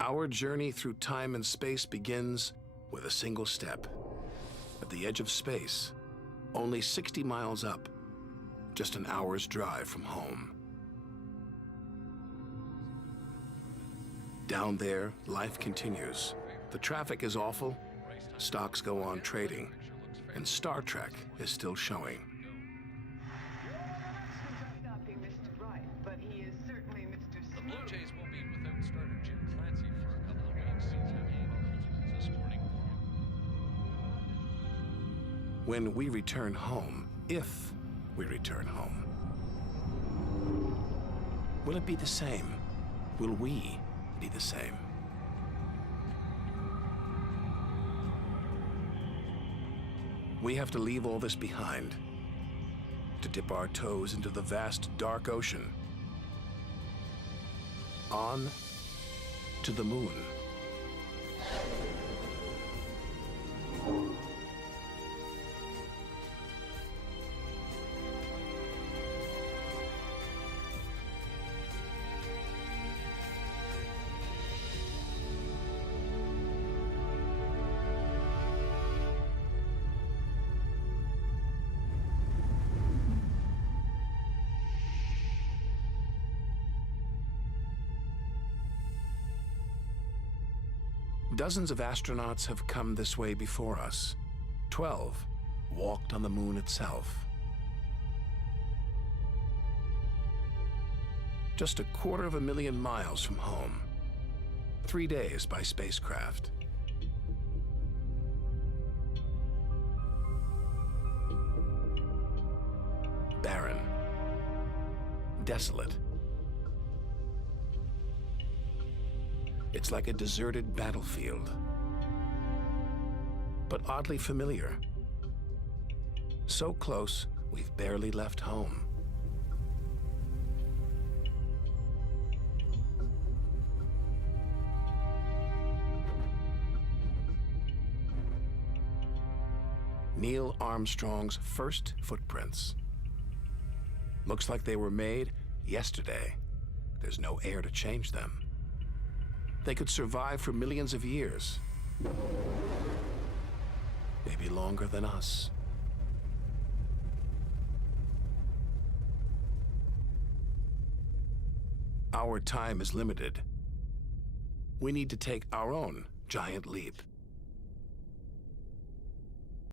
Our journey through time and space begins with a single step. At the edge of space, only 60 miles up, just an hour's drive from home. Down there, life continues. The traffic is awful, stocks go on trading, and Star Trek is still showing. The Blue Jays will be without starter Jim Clancy for a couple of weeks. This morning. When we return home, if we return home, will it be the same? Will we be the same? We have to leave all this behind, to dip our toes into the vast dark ocean, on to the moon. Dozens of astronauts have come this way before us. 12 walked on the moon itself. Just 250,000 miles from home. 3 days by spacecraft. Barren. Desolate. It's like a deserted battlefield, but oddly familiar. So close, we've barely left home. Neil Armstrong's first footprints. Looks like they were made yesterday. There's no air to change them. They could survive for millions of years, maybe longer than us. Our time is limited. We need to take our own giant leap.